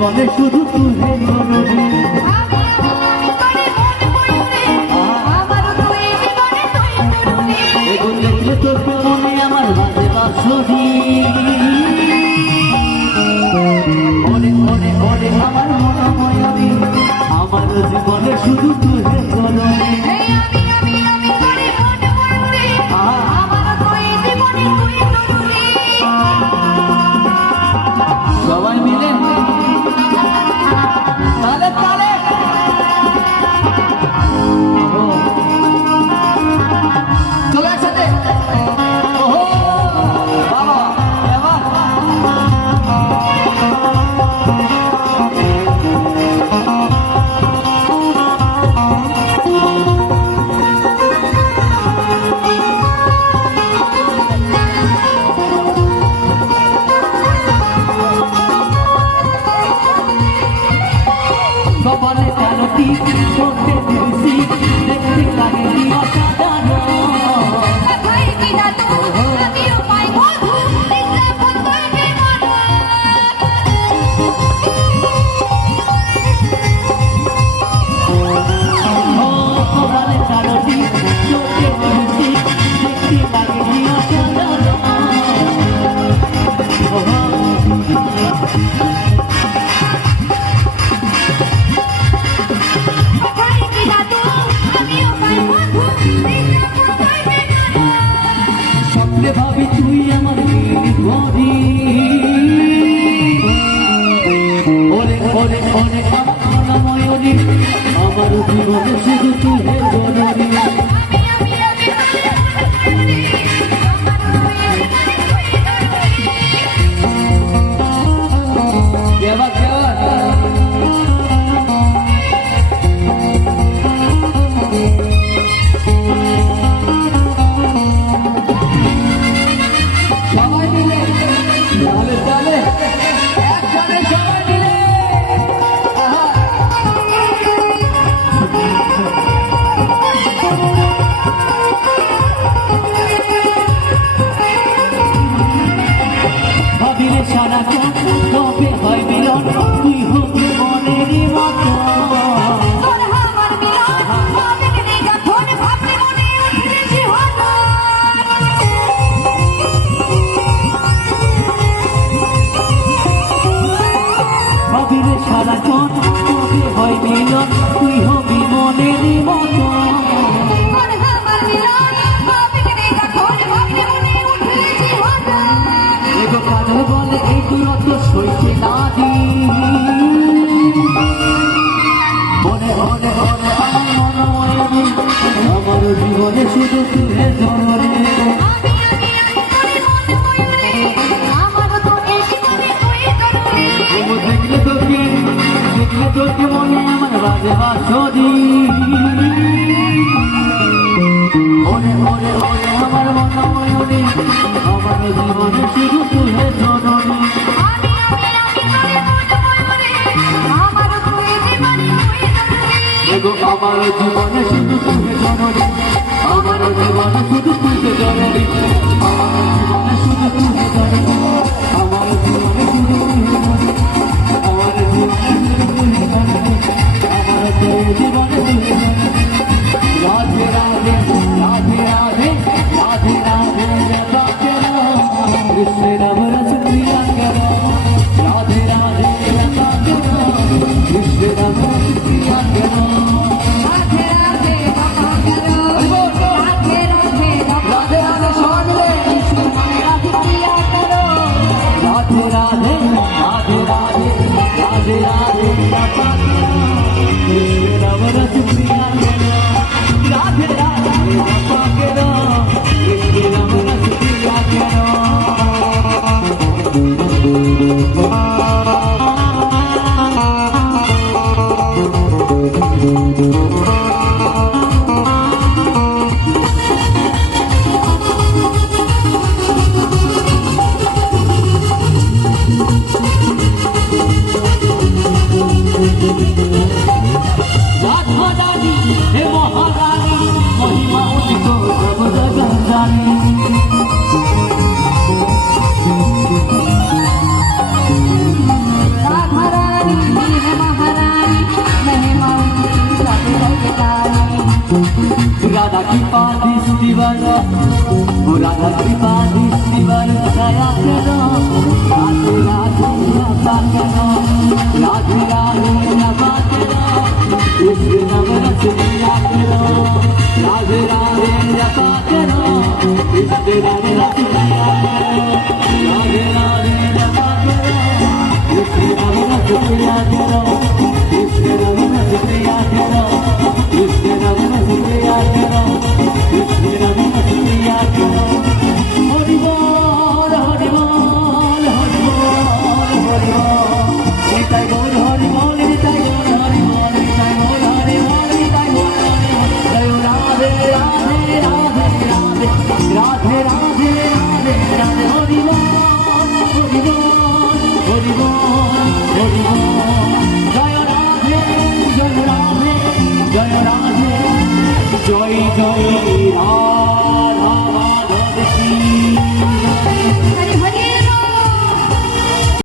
জীবনে শুধু তুই জননী এগুলো দেখলে তোর মনে আমার মাঝে বাসরি ওরে ওরে ওরে আমার মনময়ী আমার জীবনে শুধু তুই জননী সবাই মিলে তালে তালে চলে একসাথে ওহো বাবা সবালে কালটি করতে দিছি দেখতে লাগে অসাধারণ কথাই কি না তুমি আমিও পাই বধু ইচ্ছা বন্ধুই বিমান সবালে কালটি করতে দিছি দেখতে লাগে অসাধারণ কথাই কি না তুমি আমিও পাই বধু ইচ্ছা বন্ধুই বিমান স্বপ্নে ভাবি তুই আমার ঘরি ওরে ওরে ওরে আমার ময়ূরী আমার জীবনে শুধু তুই জননী কেবা কেবা সবাই মিলে তাহলে তাহলে একসাথে সবাই মিলে আহা। ভাবিলে সারা কবে হয় মিলন তুই হবি মনের মতো তোর আমার মিলন ভাবে রে যখন ভাবলে মনে উঠে জীবন ভাবিলে সারা কবে হয় মিলন তুই হবি মনের মতো তোর আমার মিলন ভাবে রে যখন ভাবলে মনে উঠে জীবন এগো কাজল বলে এই দূরত্ব সইছে না দি মনে মনে মনে আমার মনময়ী আমার জীবনে শুধু তুই জননী আমার তো এই জীবনে তুই জরুরি দেখলে তোকে মনে আমার বাজে বাসরি ওরে ওরে ওরে আমার মনময়ী আমার জীবনে শুধু তুই জননী আমার তো এই জীবনে তুই জরুরি এগো আমার জীবনে শুধু তুই জননী আমার জীবনে শুধু তুই জননী আমার জীবনে শুধু তুই জননী আমার জীবনে শুধু তুই জননী আমার জীবনে শুধু তুই জননী আমার জীবনে তুই জননী রাধে রাধে রাধে রাধে রাধে রাধে রাধে কৃষ্ণ রাম রস প্রিয়া কর রাধে রাধে রাধে কৃষ্ণ রাম রস প্রিয়া কর রাধে রাধে বাবা করো রাধে রাধে বাবা রাধে রাধে সবাই মিলে রাধে প্রিয়া করো রাধে রাধে রাধে রাধে রাধে রাধে বাবা কৃষ্ণ রাম রস প্রিয়া কর রাধে রাধে বাবা কর কৃষ্ণ রাম রস প্রিয়া কর রাধারানী দৃষ্টিবার ও রাধা কৃপা দৃষ্টিবার ছায়া কেন রাধে রাধে রাধা কেন রাধে রাধে রাধা কেন কৃষ্ণ নাম রসিয়া কেন রাধে রাধে রাধা কেন কৃষ্ণ নাম রসিয়া কেন রাধে রাধে রাধা কেন কৃষ্ণ নাম রসিয়া কেন কৃষ্ণ নাম রসিয়া কেন কৃষ্ণ নাম রসিয়া কেন কৃষ্ণ নাম রসিয়া কেন হরি বল হরি বল হরি বল হরি বল নিতাই গৌর হরি বল নিতাই গৌর হরি বল নিতাই গৌর হরি বল নিতাই গৌর হরি বল জয় রাধে রাধে রাধে রাধে রাধে রাধে রাধে রাধে হরি বল হরি বল হরি বল হরি বল জয় রাধে জয় রাধে জয় রাধে জয় জয়